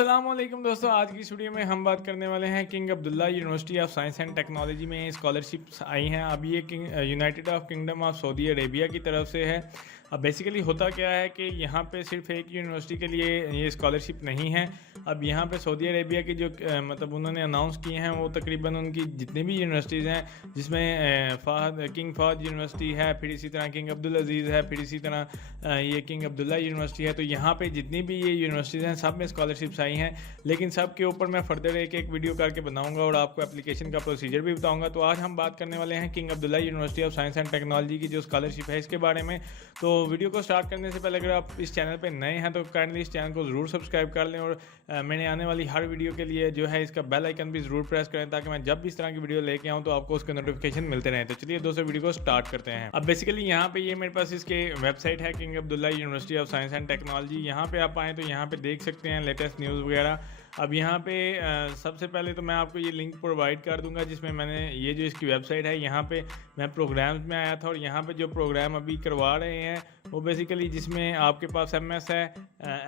अस्सलामुअलैकुम दोस्तों, आज की इस वीडियो में हम बात करने वाले हैं king Abdullah university of science and technology में स्कॉलरशिप्स आई हैं। अब ये United of kingdom of Saudi Arabia की तरफ से है। अब बेसिकली होता क्या है कि यहाँ पे सिर्फ एक यूनिवर्सिटी के लिए ये स्कॉलरशिप नहीं है। अब यहाँ पे सऊदी अरेबिया की जो मतलब उन्होंने अनाउंस किए हैं वो तकरीबन उनकी जितनी भी यूनिवर्सिटीज़ हैं, जिसमें किंग फहद यूनिवर्सिटी है, फिर इसी तरह किंग अब्दुल अजीज़ है, फिर इसी तरह ये किंग अब्दुल्ला यूनिवर्सिटी है। तो यहाँ पे जितनी भी ये यूनिवर्सिटीज़ हैं सब में स्कॉलरशिप्स आई हैं, लेकिन सब के ऊपर मैं फर्दर एक एक वीडियो करके बनाऊंगा और आपको एप्लीकेशन का प्रोसीजर भी बताऊंगा। तो आज हम बात करने वाले हैं king Abdullah university of science and technology की जो स्कॉलरशिप है इसके बारे में। तो वीडियो को स्टार्ट करने से पहले अगर आप इस चैनल पे नए हैं तो काइंडली इस चैनल को ज़रूर सब्सक्राइब कर लें और मैंने आने वाली हर वीडियो के लिए जो है इसका बेल आइकन भी ज़रूर प्रेस करें, ताकि मैं जब भी इस तरह की वीडियो लेके आऊँ तो आपको उसके नोटिफिकेशन मिलते रहें। तो चलिए दोस्तों वीडियो को स्टार्ट करते हैं। अब बेसिकली यहाँ पे ये मेरे पास इसके वेबसाइट है king Abdullah university of science and technology. यहाँ पे आप आएँ तो यहाँ पे देख सकते हैं लेटेस्ट न्यूज़ वगैरह। अब यहाँ पे सबसे पहले तो मैं आपको ये लिंक प्रोवाइड कर दूंगा जिसमें मैंने ये जो इसकी वेबसाइट है, यहाँ पे मैं प्रोग्राम्स में आया था और यहाँ पे जो प्रोग्राम अभी करवा रहे हैं वो बेसिकली जिसमें आपके पास एमएस है,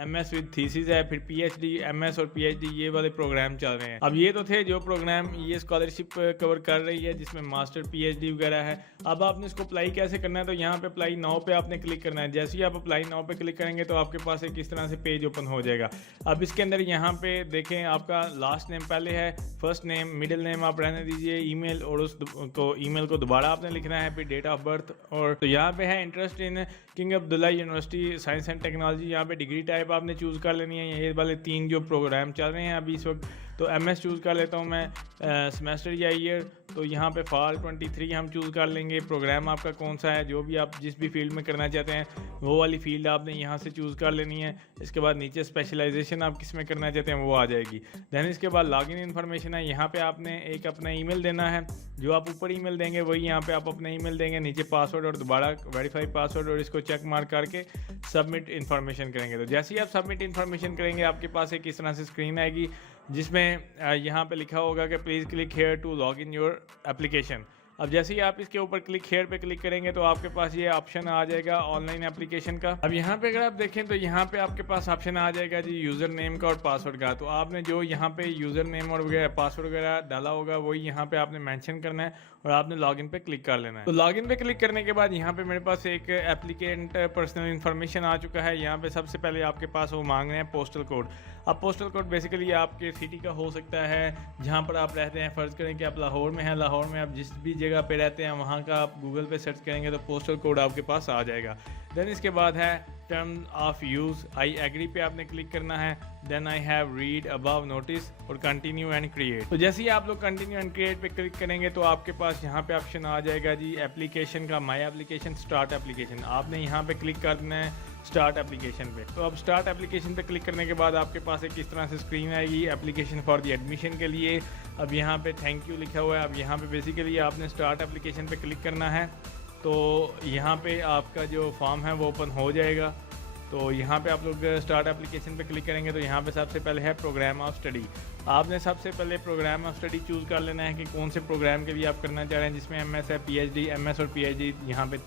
एमएस विद थीसिस है, फिर पीएचडी, एमएस और पीएचडी, ये वाले प्रोग्राम चल रहे हैं। अब ये तो थे जो प्रोग्राम ये स्कॉलरशिप कवर कर रही है जिसमें मास्टर पीएचडी वगैरह है। अब आपने इसको अप्लाई कैसे करना है, तो यहाँ पे अप्लाई नाउ पे आपने क्लिक करना है। जैसे ही आप अप्लाई नाउ पे क्लिक करेंगे तो आपके पास एक इस तरह से पेज ओपन हो जाएगा। अब इसके अंदर यहाँ पे देखें आपका लास्ट नेम पहले है, फर्स्ट नेम, मिडिल नेम आप रहने दीजिए, ईमेल और उसको ईमेल को दोबारा आपने लिखना है, फिर डेट ऑफ बर्थ। और तो यहाँ पे है interest in king Abdullah university science and technology. यहाँ पे डिग्री टाइप आपने चूज़ कर लेनी है। ये वाले 3 जो प्रोग्राम चल रहे हैं अभी इस वक्त, तो एमएस चूज़ कर लेता हूँ मैं, सेमेस्टर या ईयर। तो यहाँ पे फॉल 23 हम चूज़ कर लेंगे। प्रोग्राम आपका कौन सा है, जो भी आप जिस भी फील्ड में करना चाहते हैं वो वाली फील्ड आपने यहाँ से चूज़ कर लेनी है। इसके बाद नीचे स्पेशलाइजेशन आप किस में करना चाहते हैं वो आ जाएगी। देन इसके बाद लॉगिन इन्फॉर्मेशन है, यहाँ पे आपने एक अपना ईमेल देना है। जो आप ऊपर ईमेल देंगे वही यहाँ पे आप अपना ईमेल देंगे, नीचे पासवर्ड और दोबारा वेरीफाई पासवर्ड और इसको चेक मार्क करके सबमिट इन्फॉर्मेशन करेंगे। तो जैसे ही आप सबमिट इन्फॉर्मेशन करेंगे आपके पास एक इस तरह से स्क्रीन आएगी जिसमें यहाँ पे लिखा होगा कि please click here to log in your application. अब जैसे ही आप इसके ऊपर क्लिक हेयर पे क्लिक करेंगे तो आपके पास ये ऑप्शन आ जाएगा ऑनलाइन एप्लीकेशन का। अब यहाँ पे अगर आप देखें तो यहाँ पे आपके पास ऑप्शन आ जाएगा जी यूज़र नेम का और पासवर्ड का। तो आपने जो यहाँ पे यूज़र नेम और वगैरह पासवर्ड वगैरह डाला होगा वही यहाँ पे आपने मेंशन करना है और आपने लॉगिन पे क्लिक कर लेना है। तो लॉगिन पे क्लिक करने के बाद यहाँ पे मेरे पास एक एप्लीकेंट पर्सनल इन्फॉर्मेशन आ चुका है। यहाँ पे सबसे पहले आपके पास वो मांग रहे हैं पोस्टल कोड। अब पोस्टल कोड बेसिकली आपके सिटी का हो सकता है जहाँ पर आप रहते हैं। फ़र्ज़ करें कि आप लाहौर में हैं, लाहौर में आप जिस भी जगह पे रहते हैं वहाँ का आप गूगल पे सर्च करेंगे तो पोस्टल कोड आपके पास आ जाएगा। देन इसके बाद है term of use, I agree पे आपने क्लिक करना है। Then I have read above notice और कंटिन्यू एंड क्रिएट। तो जैसे ही आप लोग कंटिन्यू एंड क्रिएट पे क्लिक करेंगे तो आपके पास यहाँ पे ऑप्शन आ जाएगा जी एप्लीकेशन का, माई एप्लीकेशन, स्टार्ट एप्लीकेशन। आपने यहाँ पे क्लिक करना है स्टार्ट एप्लीकेशन पे। तो अब स्टार्ट एप्लीकेशन पे क्लिक करने के बाद आपके पास एक इस तरह से स्क्रीन आएगी एप्लीकेशन फॉर द एडमिशन के लिए। अब यहाँ पे थैंक यू लिखा हुआ है। अब यहाँ पे बेसिकली आपने स्टार्ट एप्लीकेशन पे क्लिक करना है तो यहाँ पे आपका जो फॉर्म है वो ओपन हो जाएगा। तो यहाँ पे आप लोग स्टार्ट एप्लीकेशन पे क्लिक करेंगे तो यहाँ पे सबसे पहले है प्रोग्राम ऑफ स्टडी। आपने सबसे पहले प्रोग्राम ऑफ स्टडी चूज़ कर लेना है कि कौन से प्रोग्राम के लिए आप करना चाह रहे हैं, जिसमें एमएस है, पीएचडी, एमएस और पीएचडी यहाँ पे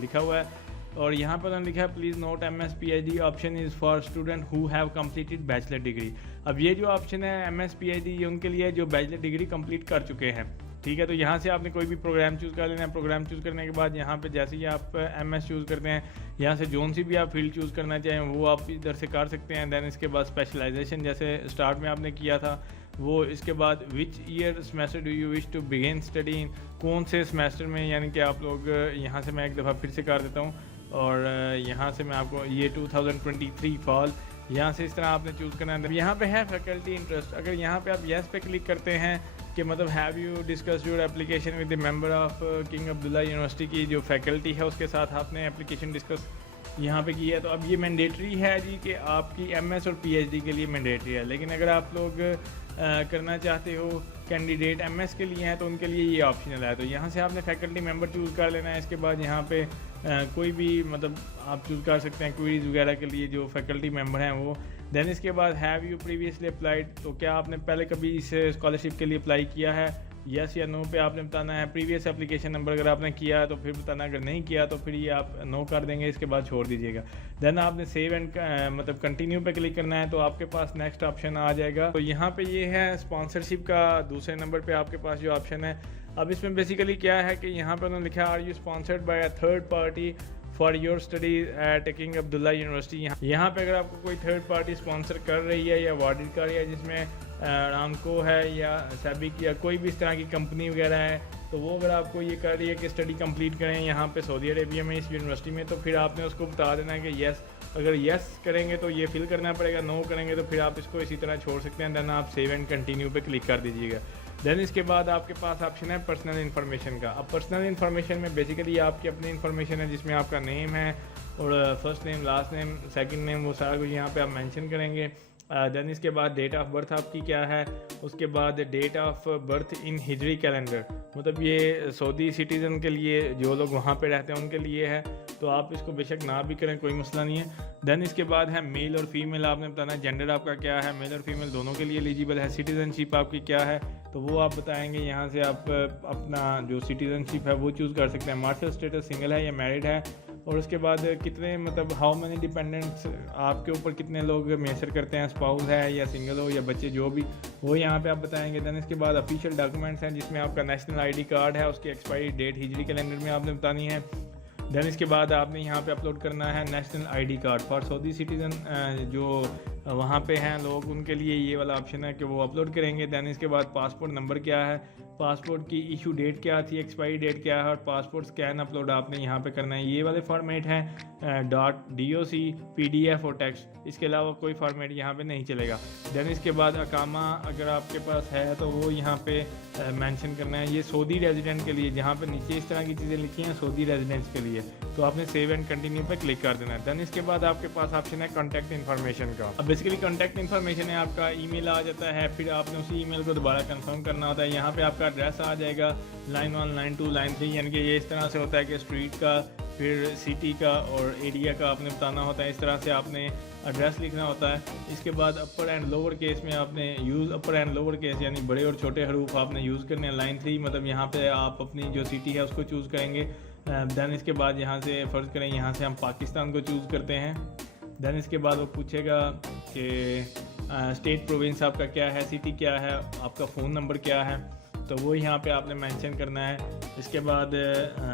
लिखा हुआ है। और यहाँ पर लिखा है please note MS PhD option is for student who have completed bachelor degree. अब ये जो ऑप्शन है एमएस पीएचडी ये उनके लिए जो बैचलर डिग्री कंप्लीट कर चुके हैं, ठीक है। तो यहाँ से आपने कोई भी प्रोग्राम चूज़ कर लेना है। प्रोग्राम चूज़ करने के बाद यहाँ पे जैसे ही आप एमएस चूज़ करते हैं, यहाँ से जोन सी भी आप फील्ड चूज़ करना चाहें वो आप इधर से कर सकते हैं। दैन इसके बाद स्पेशलाइजेशन जैसे स्टार्ट में आपने किया था वो, इसके बाद which year semester do you wish to begin study in, कौन से सेमेस्टर में, यानी कि आप लोग यहाँ से मैं एक दफ़ा फिर से कर देता हूँ और यहाँ से मैं आपको ये 2023 फॉल, यहाँ से इस तरह आपने चूज़ करना है। यहाँ पे है फैकल्टी इंटरेस्ट। अगर यहाँ पे आप येस पे क्लिक करते हैं कि मतलब have you discussed your application with the member of king Abdullah university की जो फैकल्टी है उसके साथ आपने एप्लीकेशन डिस्कस यहाँ पे की है, तो अब ये मैंडेटरी है जी कि आपकी एमएस और पीएचडी के लिए मैंडेटरी है। लेकिन अगर आप लोग करना चाहते हो कैंडिडेट एमएस के लिए हैं तो उनके लिए ये ऑप्शनल है। तो यहाँ से आपने फैकल्टी मेंबर चूज़ कर लेना है। इसके बाद यहाँ पे कोई भी मतलब आप चूज़ कर सकते हैं क्वेरीज वगैरह के लिए जो फैकल्टी मेंबर हैं वो। देन इसके बाद हैव यू प्रीवियसली अप्लाइड, तो क्या आपने पहले कभी इस स्कॉलरशिप के लिए अप्लाई किया है, यस या नो पे आपने बताना है। प्रीवियस एप्लीकेशन नंबर अगर आपने किया है तो फिर बताना, अगर नहीं किया तो फिर ये आप नो कर देंगे, इसके बाद छोड़ दीजिएगा। देन आपने सेव एंड मतलब कंटिन्यू पे क्लिक करना है, तो आपके पास नेक्स्ट ऑप्शन आ जाएगा। तो यहाँ पे ये है स्पॉन्सरशिप का दूसरे नंबर पे आपके पास जो ऑप्शन है। अब इसमें बेसिकली क्या है कि यहाँ पे उन्होंने लिखा are you sponsored by a third party for your study at King Abdullah University. यहाँ पे अगर आपको कोई थर्ड पार्टी स्पॉन्सर कर रही है या अवॉर्डेड कर रही है, जिसमें रामको है या सैबिक या कोई भी इस तरह की कंपनी वगैरह है, तो वो अगर आपको ये कर रही है कि स्टडी कंप्लीट करें यहाँ पे सऊदी अरेबिया में इस यूनिवर्सिटी में, तो फिर आपने उसको बता देना है कि यस। अगर यस करेंगे तो ये फिल करना पड़ेगा, नो करेंगे तो फिर आप इसको इसी तरह छोड़ सकते हैं। देन आप सेव एंड कंटिन्यू पे क्लिक कर दीजिएगा। देन इसके बाद आपके पास ऑप्शन है पर्सनल इन्फॉर्मेशन का। अब पर्सनल इन्फॉर्मेशन में बेसिकली आपकी अपनी इन्फॉर्मेशन है, जिसमें आपका नेम है और first name, last name, second name, वो सारा कुछ यहाँ पे आप मेंशन करेंगे। देन इसके बाद डेट ऑफ बर्थ आपकी क्या है, उसके बाद date of birth in Hijri calendar, मतलब ये सऊदी सिटीज़न के लिए जो लोग वहाँ पे रहते हैं उनके लिए है, तो आप इसको बेशक ना भी करें, कोई मसला नहीं है। देन इसके बाद है मेल और फीमेल, आपने बताना है जेंडर आपका क्या है, मेल और फीमेल दोनों के लिए एलिजिबल है। सिटीज़नशिप आपकी क्या है, तो वो आप बताएंगे। यहाँ से आप अपना जो सिटीज़नशिप है वो चूज़ कर सकते हैं। मार्शल स्टेटस सिंगल है या मैरिड है, और उसके बाद कितने मतलब हाउ मैनी डिपेंडेंट्स आपके ऊपर कितने लोग मेसर करते हैं, स्पाउस है या सिंगल हो या बच्चे जो भी, वो यहाँ पे आप बताएंगे। देन इसके बाद ऑफिशियल डॉक्यूमेंट्स हैं, जिसमें आपका नेशनल आईडी कार्ड है, उसकी एक्सपायरी डेट हिजरी कैलेंडर में आपने बतानी है। देन इसके बाद आपने यहाँ पे अपलोड करना है national ID card for Saudi citizen, जो वहाँ पे हैं लोग, उनके लिए ये वाला ऑप्शन है कि वो अपलोड करेंगे। देन इसके बाद पासपोर्ट नंबर क्या है, पासपोर्ट की इशू डेट क्या थी, एक्सपायरी डेट क्या है, और पासपोर्ट स्कैन अपलोड आपने यहाँ पे करना है। ये वाले फॉर्मेट हैं .doc, PDF और टेक्स्ट, इसके अलावा कोई फॉर्मेट यहाँ पे नहीं चलेगा। देन इसके बाद अकामा अगर आपके पास है तो वो यहाँ पे मेंशन करना है। ये सऊदी रेजिडेंट के लिए, जहाँ पे नीचे इस तरह की चीज़ें लिखी हैं सऊदी रेजिडेंट्स के लिए, तो आपने सेव एंड कंटिन्यू पे क्लिक कर देना है। देन इसके बाद आपके पास ऑप्शन है कॉन्टैक्ट इन्फॉर्मेशन का। अब बेसिकली कॉन्टैक्ट इन्फॉर्मेशन है, आपका ईमेल आ जाता है, फिर आपने उसी ईमेल को दोबारा कंफर्म करना होता है। यहाँ पे आपका एड्रेस आ जाएगा, लाइन 1, लाइन 2, लाइन 3, यानी कि ये इस तरह से होता है कि स्ट्रीट का, फिर सिटी का और एरिया का आपने बताना होता है। इस तरह से आपने एड्रेस लिखना होता है। इसके बाद अपर एंड लोअर केस में आपने use upper and lower case यानी बड़े और छोटे हरूफ आपने यूज़ करने हैं। लाइन 3 मतलब यहाँ पे आप अपनी जो सिटी है उसको चूज़ करेंगे। देन इसके बाद यहाँ से फ़र्ज़ करें यहाँ से हम पाकिस्तान को चूज़ करते हैं। देन इसके बाद वो पूछेगा कि स्टेट प्रोविंस आपका क्या है, सिटी क्या है, आपका फ़ोन नंबर क्या है, तो वो यहाँ पे आपने मेंशन करना है। इसके बाद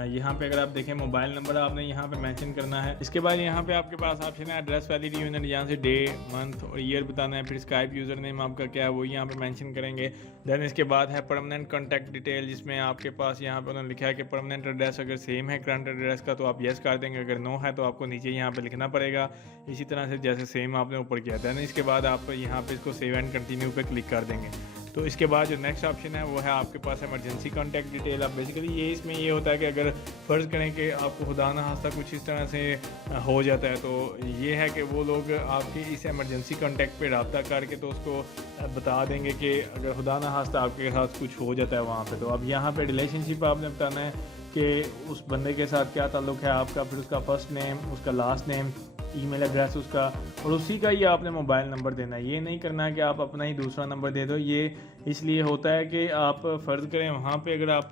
यहाँ पे अगर आप देखें मोबाइल नंबर आपने यहाँ पे मेंशन करना है। इसके बाद यहाँ पे आपके पास ऑप्शन है एड्रेस वैलिड यूनिट, यहाँ से डे, मंथ और ईयर बताना है। फिर स्काइप यूज़र नेम आपका क्या है वो यहाँ पे मेंशन करेंगे। देन इसके बाद है परमानेंट कॉन्टैक्ट डिटेल, जिसमें आपके पास यहाँ पे उन्होंने लिखा है कि परमानेंट एड्रेस अगर सेम है करंट एड्रेस का तो आप येस कर देंगे, अगर नो है तो आपको नीचे यहाँ पे लिखना पड़ेगा, इसी तरह से जैसे सेम आपने ऊपर किया। देन इसके बाद आप यहाँ पे इसको सेव एंड कंटिन्यू पे क्लिक कर देंगे। तो इसके बाद जो नेक्स्ट ऑप्शन है वो है आपके पास इमरजेंसी कॉन्टैक्ट डिटेल। अब बेसिकली ये इसमें ये होता है कि अगर फ़र्ज़ करें कि आपको खुदा न खास्ता कुछ इस तरह से हो जाता है, तो ये है कि वो लोग आपके इस इमरजेंसी कॉन्टैक्ट पे रब्ता करके तो उसको बता देंगे कि अगर खुदा न खास्ता आपके साथ कुछ हो जाता है वहाँ पे। तो अब यहाँ पे रिलेशनशिप आपने बताना है कि उस बंदे के साथ क्या ताल्लुक़ है आपका, फिर उसका फ़र्स्ट नेम, उसका लास्ट नेम, ईमेल एड्रेस उसका, और उसी का ही आपने मोबाइल नंबर देना है। ये नहीं करना है कि आप अपना ही दूसरा नंबर दे दो। ये इसलिए होता है कि आप फ़र्ज़ करें वहाँ पे अगर आप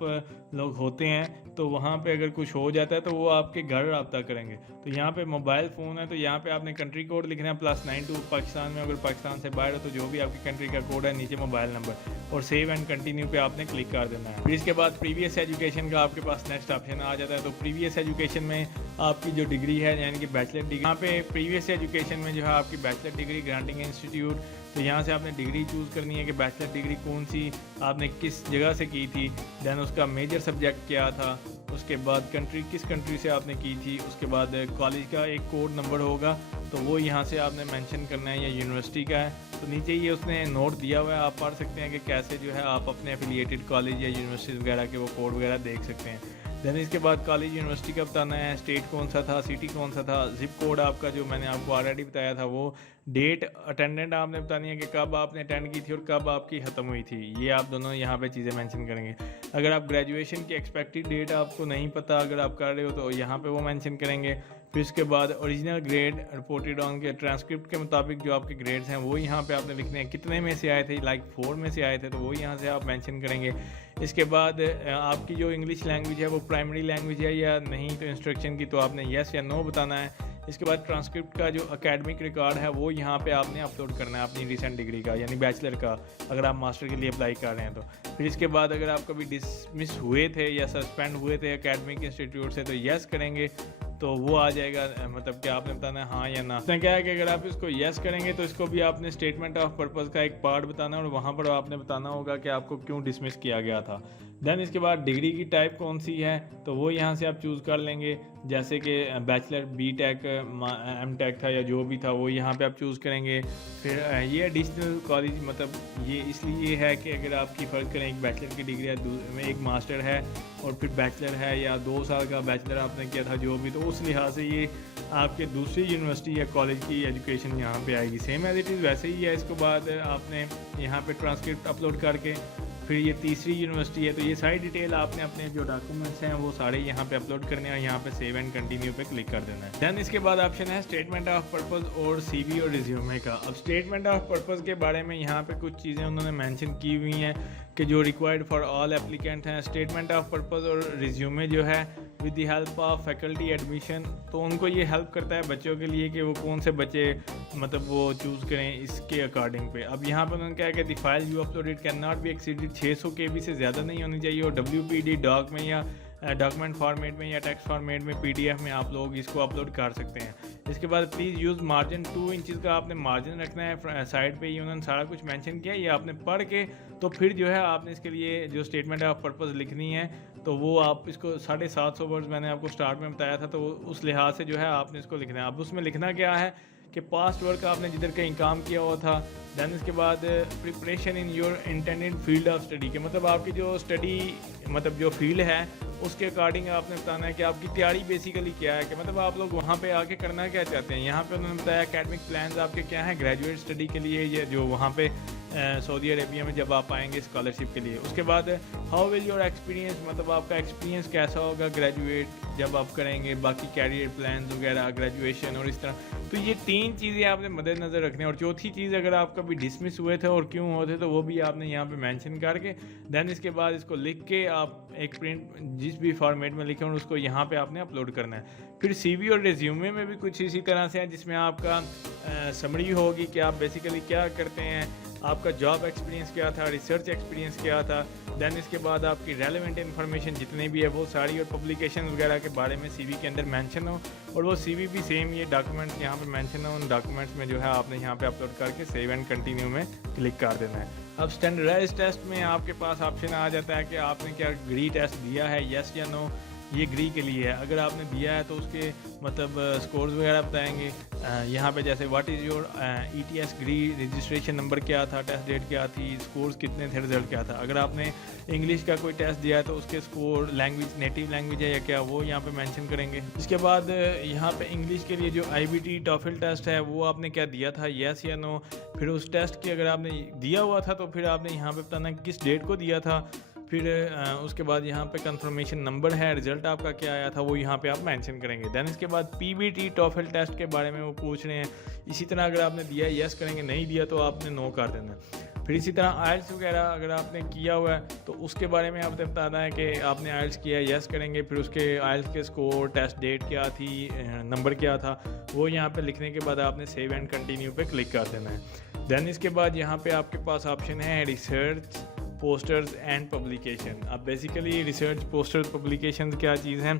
लोग होते हैं तो वहाँ पे अगर कुछ हो जाता है तो वो आपके घर रब्ता करेंगे। तो यहाँ पे मोबाइल फ़ोन है तो यहाँ पे आपने कंट्री कोड लिखना है +92 पाकिस्तान में, अगर पाकिस्तान से बाहर हो तो जो भी आपकी कंट्री का कोड है, नीचे मोबाइल नंबर, और सेव एंड कंटिन्यू पे आपने क्लिक कर देना है। फिर इसके बाद प्रीवियस एजुकेशन का आपके पास नेक्स्ट ऑप्शन आ जाता है। तो प्रीवियस एजुकेशन में आपकी जो डिग्री है यानी कि बैचलर डिग्री, यहाँ पे प्रीवियस एजुकेशन में जो है आपकी बैचलर डिग्री ग्रांटिंग इंस्टीट्यूट, तो यहाँ से आपने डिग्री चूज़ करनी है कि बैचलर डिग्री कौन सी आपने किस जगह से की थी, देन उसका मेजर सब्जेक्ट क्या था, उसके बाद कंट्री किस कंट्री से आपने की थी, उसके बाद कॉलेज का एक कोड नंबर होगा तो वो यहाँ से आपने मेंशन करना है, या यूनिवर्सिटी का है तो नीचे ये उसने नोट दिया हुआ है, आप पढ़ सकते हैं कि कैसे जो है आप अपने एफिलिएटेड कॉलेज या यूनिवर्सिटी वगैरह के वो कोड वगैरह देख सकते हैं। देन इसके बाद कॉलेज यूनिवर्सिटी का बताना है, स्टेट कौन सा था, सिटी कौन सा था, जिप कोड आपका जो मैंने आपको ऑलरेडी बताया था वो, डेट अटेंडेंट आपने बतानी है कि कब आपने अटेंड की थी और कब आपकी ख़त्म हुई थी, ये आप दोनों यहाँ पे चीज़ें मेंशन करेंगे। अगर आप ग्रेजुएशन की एक्सपेक्टेड डेट आपको नहीं पता अगर आप कर रहे हो तो यहाँ पे वो मेंशन करेंगे। फिर इसके बाद ओरिजिनल ग्रेड रिपोर्टेड ऑन के ट्रांसक्रिप्ट के मुताबिक जो आपके ग्रेड्स हैं वो यहाँ पे आपने लिखने हैं, कितने में से आए थे, लाइक 4 में से आए थे तो वो यहाँ से आप मेंशन करेंगे। इसके बाद आपकी जो इंग्लिश लैंग्वेज है वो प्राइमरी लैंग्वेज है या नहीं, तो इंस्ट्रक्शन की तो आपने येस या नो बताना है। इसके बाद ट्रांसक्रिप्ट का जो एकेडमिक रिकॉर्ड है वो यहाँ पे आपने अपलोड करना है अपनी रिसेंट डिग्री का, यानी बैचलर का, अगर आप मास्टर के लिए अप्लाई कर रहे हैं तो। फिर इसके बाद अगर आप कभी डिसमिस हुए थे या सस्पेंड हुए थे एकेडमिक इंस्टीट्यूट से तो येस करेंगे, तो वो आ जाएगा, मतलब कि आपने बताना है हाँ या ना। इसमें क्या है कि अगर आप इसको येस करेंगे तो इसको भी आपने स्टेटमेंट ऑफ पर्पस का एक पार्ट बताना है और वहाँ पर आपने बताना होगा कि आपको क्यों डिसमिस किया गया था। देन इसके बाद डिग्री की टाइप कौन सी है तो वो यहाँ से आप चूज़ कर लेंगे, जैसे कि बैचलर, बीटेक, एमटेक था या जो भी था वो यहाँ पे आप चूज़ करेंगे। फिर ये एडिशनल कॉलेज, मतलब ये इसलिए है कि अगर आपकी फ़र्क करें एक बैचलर की डिग्री है, एक मास्टर है और फिर बैचलर है, या 2 साल का बैचलर आपने किया था जो भी, तो उस लिहाज से ये आपके दूसरी यूनिवर्सिटी या कॉलेज की एजुकेशन यहाँ पे आएगी। सेम एज इट इज़ वैसे ही है। इसके बाद आपने यहाँ पे ट्रांसक्रिप्ट अपलोड करके फिर ये तीसरी यूनिवर्सिटी है तो ये सारी डिटेल आपने अपने जो डॉक्यूमेंट्स हैं वो सारे यहाँ पे अपलोड करने हैं, यहाँ पे सेव एंड कंटिन्यू पे क्लिक कर देना है। देन इसके बाद ऑप्शन है स्टेटमेंट ऑफ पर्पस और सीवी और रिज्यूमे का। अब स्टेटमेंट ऑफ पर्पस के बारे में यहाँ पे कुछ चीज़ें उन्होंने मेंशन की हुई हैं कि जो रिक्वायर्ड फॉर ऑल एप्लीकेंट हैं। स्टेटमेंट ऑफ पर्पस और रिज्यूमे जो है with the help of faculty admission, तो उनको ये हेल्प करता है बच्चों के लिए कि वो कौन से बच्चे मतलब वो चूज़ करें इसके अकॉर्डिंग पे। अब यहाँ पर उन्होंने क्या है कि the file you uploaded can not be exceeded 600 KB से ज़्यादा नहीं होनी चाहिए, और WPD डॉक में या डॉक्यूमेंट फॉर्मेट में या टेक्स्ट फॉर्मेट में PDF में आप लोग इसको अपलोड कर सकते हैं। इसके बाद प्लीज़ यूज़ मार्जिन 2 इंचज़ का आपने मार्जिन रखना है साइड पे, ये उन्होंने सारा कुछ मेंशन किया, ये आपने पढ़ के तो फिर जो है आपने इसके लिए जो स्टेटमेंट ऑफ पर्पस लिखनी है तो वो आप इसको 750 वर्ड्स मैंने आपको स्टार्ट में बताया था, तो उस लिहाज से जो है आपने इसको लिखना है। अब उसमें लिखना क्या है कि पास्ट वर्क आपने जिधर कहीं काम किया हुआ था। दैन इसके बाद preparation in your intended field of study के, मतलब आपकी जो स्टडी मतलब जो फील्ड है उसके अकॉर्डिंग आपने बताना है कि आपकी तैयारी बेसिकली क्या है, कि मतलब आप लोग वहाँ पे आके करना क्या चाहते हैं। यहाँ पे उन्होंने बताया एकेडमिक प्लान्स आपके क्या हैं ग्रेजुएट स्टडी के लिए, ये जो वहाँ पे सऊदी अरेबिया में जब आप आएंगे स्कॉलरशिप के लिए। उसके बाद हाउ विल योर एक्सपीरियंस, मतलब आपका एक्सपीरियंस कैसा होगा ग्रेजुएट जब आप करेंगे, बाकी कैरियर प्लान्स वगैरह, ग्रेजुएशन और इस तरह। तो ये 3 चीज़ें आपने मद्देनज़र रखनी है। और चौथी चीज़, अगर आप कभी डिसमिस हुए थे और क्यों हुए थे तो वो भी आपने यहाँ पे मेंशन करके देन इसके बाद इसको लिख के आप एक प्रिंट जिस भी फॉर्मेट में लिखे हो उसको यहाँ पे आपने अपलोड करना है। फिर CV और रिज्यूमे में भी कुछ इसी तरह से है, जिसमें आपका समरी होगी कि आप बेसिकली क्या करते हैं, आपका जॉब एक्सपीरियंस क्या था, रिसर्च एक्सपीरियंस क्या था। देन इसके बाद आपकी रेलेवेंट इन्फॉर्मेशन जितनी भी है वो सारी, और पब्लिकेशन वगैरह के बारे में CV के अंदर मेंशन हो, और वो CV भी सेम ये डॉक्यूमेंट्स यहाँ पे मेंशन हो, उन डॉक्यूमेंट्स में जो है आपने यहाँ पे अपलोड करके सेव एंड कंटिन्यू में क्लिक कर देना है। अब स्टैंडर्डाइज्ड टेस्ट में आपके पास ऑप्शन आ जाता है कि आपने क्या ग्री टेस्ट दिया है, येस या नो। ये ग्री के लिए है, अगर आपने दिया है तो उसके मतलब स्कोर्स वगैरह बताएंगे। यहाँ पे जैसे what is your ETS GRE, registration number क्या था, टेस्ट डेट क्या थी, स्कोर्स कितने थे, रिजल्ट क्या था। अगर आपने इंग्लिश का कोई टेस्ट दिया है तो उसके स्कोर, लैंग्वेज नेटिव लैंग्वेज है या क्या, वो यहाँ पे मेंशन करेंगे। इसके बाद यहाँ पे इंग्लिश के लिए जो IBT टॉफल टेस्ट है वो आपने क्या दिया था, येस या नो। फिर उस टेस्ट की अगर आपने दिया हुआ था तो फिर आपने यहाँ पे बताना किस डेट को दिया था। फिर उसके बाद यहाँ पे कंफर्मेशन नंबर है, रिजल्ट आपका क्या आया था वो यहाँ पे आप मेंशन करेंगे। देन इसके बाद PBT टॉफल टेस्ट के बारे में वो पूछ रहे हैं, इसी तरह अगर आपने दिया यस करेंगे, नहीं दिया तो आपने नो कर देना। फिर इसी तरह आइल्स वगैरह अगर आपने किया हुआ है तो उसके बारे में आपने बताना है कि आपने आइल्स किया, यस करेंगे। फिर उसके आइल्स के स्कोर, टेस्ट डेट क्या थी, नंबर क्या था, वो यहाँ पे लिखने के बाद आपने सेव एंड कंटिन्यू पे क्लिक कर देना है। देन इसके बाद यहाँ पे आपके पास ऑप्शन है रिसर्च, पोस्टर्स एंड पब्लिकेशन। अब बेसिकली रिसर्च, पोस्टर्स, पब्लिकेशन क्या चीज़ हैं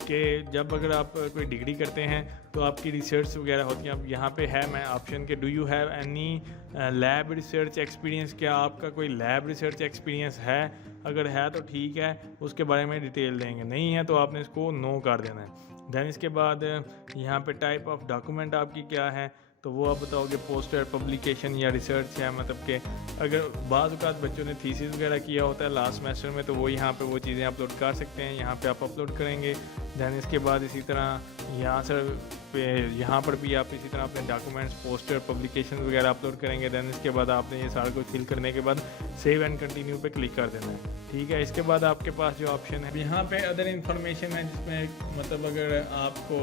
कि जब अगर आप कोई डिग्री करते हैं तो आपकी रिसर्च वगैरह होती हैं। अब यहाँ पे है मैं ऑप्शन के do you have any lab research experience, क्या आपका कोई लैब रिसर्च एक्सपीरियंस है, अगर है तो ठीक है, उसके बारे में डिटेल देंगे, नहीं है तो आपने इसको नो कर देना है। देन इसके बाद यहाँ पे टाइप ऑफ डॉक्यूमेंट आपकी क्या है, तो वो आप बताओगे पोस्टर, पब्लिकेशन या रिसर्च है। मतलब कि अगर बाज़ औक़ात बच्चों ने थीसिस वगैरह किया होता है लास्ट सेमेस्टर में तो वो यहाँ पे वो चीज़ें अपलोड कर सकते हैं, यहाँ पे आप अपलोड करेंगे। दैन इसके बाद इसी तरह यहाँ पर भी आप इसी तरह अपने डॉक्यूमेंट्स, पोस्टर, पब्लिकेशन वगैरह अपलोड करेंगे। दैन इसके बाद आपने ये सारा कुछ फिल करने के बाद सेव एंड कंटिन्यू पे क्लिक कर देना है, ठीक है। इसके बाद आपके पास जो ऑप्शन है यहाँ पे अदर इन्फॉर्मेशन है, जिसमें मतलब अगर आपको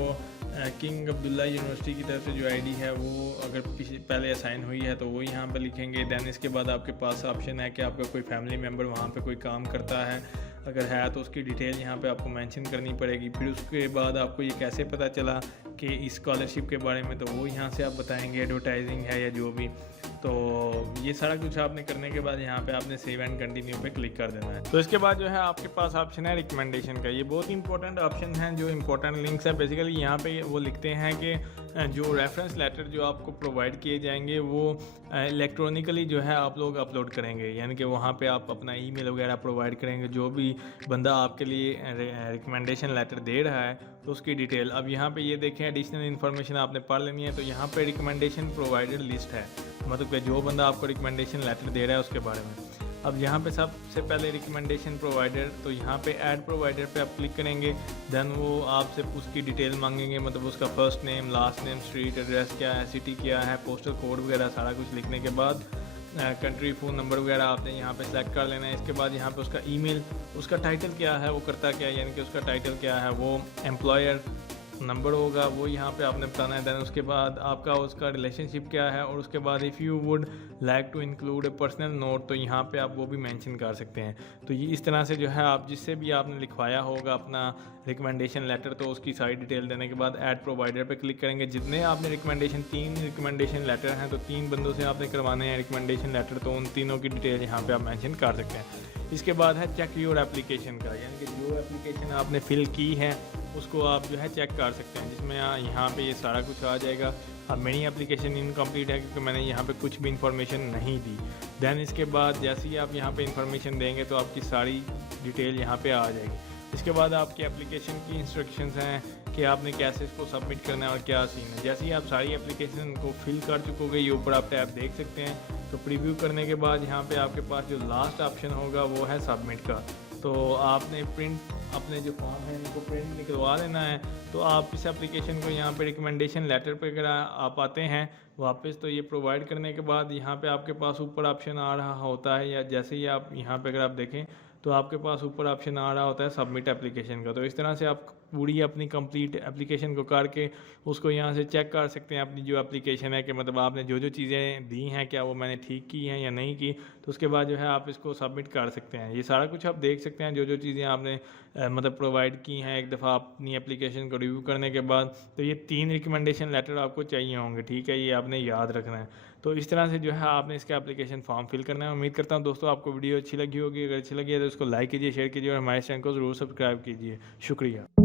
किंग अब्दुल्ला यूनिवर्सिटी की तरफ से जो आईडी है वो अगर पहले असाइन हुई है तो वो यहाँ पे लिखेंगे। दैन इसके बाद आपके पास ऑप्शन है कि आपका कोई फैमिली मेम्बर वहाँ पे कोई काम करता है, अगर है तो उसकी डिटेल यहाँ पे आपको मेंशन करनी पड़ेगी। फिर उसके बाद आपको ये कैसे पता चला कि इस स्कॉलरशिप के बारे में, तो वो यहाँ से आप बताएंगे, एडवर्टाइजिंग है या जो भी। तो ये सारा कुछ आपने करने के बाद यहाँ पे आपने सेव एंड कंटिन्यू पे क्लिक कर देना है। तो इसके बाद जो है आपके पास ऑप्शन है रिकमेंडेशन का। ये बहुत इंपॉर्टेंट ऑप्शन है, जो इंपॉर्टेंट लिंक्स है बेसिकली यहाँ पे वो लिखते हैं कि जो रेफरेंस लेटर जो आपको प्रोवाइड किए जाएंगे वो इलेक्ट्रॉनिकली जो है आप लोग अपलोड करेंगे, यानी कि वहाँ पे आप अपना ईमेल वगैरह प्रोवाइड करेंगे। जो भी बंदा आपके लिए रिकमेंडेशन लेटर दे रहा है तो उसकी डिटेल। अब यहाँ पे ये देखें, एडिशनल इन्फॉर्मेशन आपने पढ़ लेनी है। तो यहाँ पे रिकमेंडेशन प्रोवाइडर लिस्ट है, मतलब कि जो बंदा आपको रिकमेंडेशन लेटर दे रहा है उसके बारे में। अब यहाँ पे सबसे पहले रिकमेंडेशन प्रोवाइडर, तो यहाँ पे ऐड प्रोवाइडर पे आप क्लिक करेंगे। देन वो आपसे उसकी डिटेल मांगेंगे, मतलब उसका first name, last name, street address क्या है, सिटी क्या है, पोस्टल कोड वगैरह सारा कुछ लिखने के बाद कंट्री, फ़ोन नंबर वगैरह आपने यहाँ पे सेलेक्ट कर लेना है। इसके बाद यहाँ पे उसका ईमेल, उसका टाइटल क्या है, वो करता क्या है, यानी कि उसका टाइटल क्या है, वो एम्प्लॉयर नंबर होगा वो यहाँ पे आपने बताना है। देन उसके बाद आपका उसका रिलेशनशिप क्या है, और उसके बाद if you would like to include a personal note, तो यहाँ पे आप वो भी मेंशन कर सकते हैं। तो ये इस तरह से जो है आप जिससे भी आपने लिखवाया होगा अपना रिकमेंडेशन लेटर, तो उसकी सारी डिटेल देने के बाद ऐड प्रोवाइडर पे क्लिक करेंगे। जितने आपने रिकमेंडेशन, 3 रिकमेंडेशन लेटर हैं, तो 3 बंदों से आपने करवाने हैं रिकमेंडेशन लेटर, तो उन तीनों की डिटेल यहाँ पे आप मेंशन कर सकते हैं। इसके बाद है चेक योर एप्लीकेशन का, यानी कि जो एप्लीकेशन आपने फिल की है उसको आप जो है चेक कर सकते हैं, जिसमें यहाँ पे ये सारा कुछ आ जाएगा। अब मेरी एप्लीकेशन इनकम्प्लीट है क्योंकि मैंने यहाँ पे कुछ भी इंफॉर्मेशन नहीं दी। देन इसके बाद जैसे ही आप यहाँ पे इंफॉर्मेशन देंगे तो आपकी सारी डिटेल यहाँ पे आ जाएगी। इसके बाद आपकी एप्लीकेशन की इंस्ट्रक्शंस हैं कि आपने कैसे इसको सबमिट करना है और क्या सीन है। जैसे ही आप सारी एप्लीकेशन को फिल कर चुकोगे, ये ऊपर आप टैब देख सकते हैं। तो प्रीव्यू करने के बाद यहाँ पे आपके पास जो लास्ट ऑप्शन होगा वो है सबमिट का। तो आपने प्रिंट अपने जो फॉर्म है इनको प्रिंट निकलवा लेना है। तो आप इस एप्लीकेशन को यहाँ पे रिकमेंडेशन लेटर पे अगर आप आते हैं वापस, तो ये प्रोवाइड करने के बाद यहाँ पे आपके पास ऊपर ऑप्शन आ रहा होता है, या जैसे ही आप यहाँ पे अगर आप देखें तो आपके पास ऊपर ऑप्शन आ रहा होता है सबमिट एप्लीकेशन का। तो इस तरह से आप पूरी अपनी कंप्लीट एप्लीकेशन को करके उसको यहाँ से चेक कर सकते हैं अपनी जो एप्लीकेशन है, कि मतलब आपने जो जो चीज़ें दी हैं क्या वो मैंने ठीक की हैं या नहीं की। तो उसके बाद जो है आप इसको सबमिट कर सकते हैं। ये सारा कुछ आप देख सकते हैं, जो जो चीज़ें आपने मतलब प्रोवाइड की हैं एक दफ़ा अपनी एप्लीकेशन को रिव्यू करने के बाद। तो ये 3 रिकमेंडेशन लेटर आपको चाहिए होंगे, ठीक है, ये आपने याद रखना है। तो इस तरह से जो है आपने इसका एप्लीकेशन फॉर्म फिल करना है। उम्मीद करता हूँ दोस्तों आपको वीडियो अच्छी लगी होगी। अगर अच्छी लगी है तो इसको लाइक कीजिए, शेयर कीजिए और हमारे चैनल को ज़रूर सब्सक्राइब कीजिए। शुक्रिया।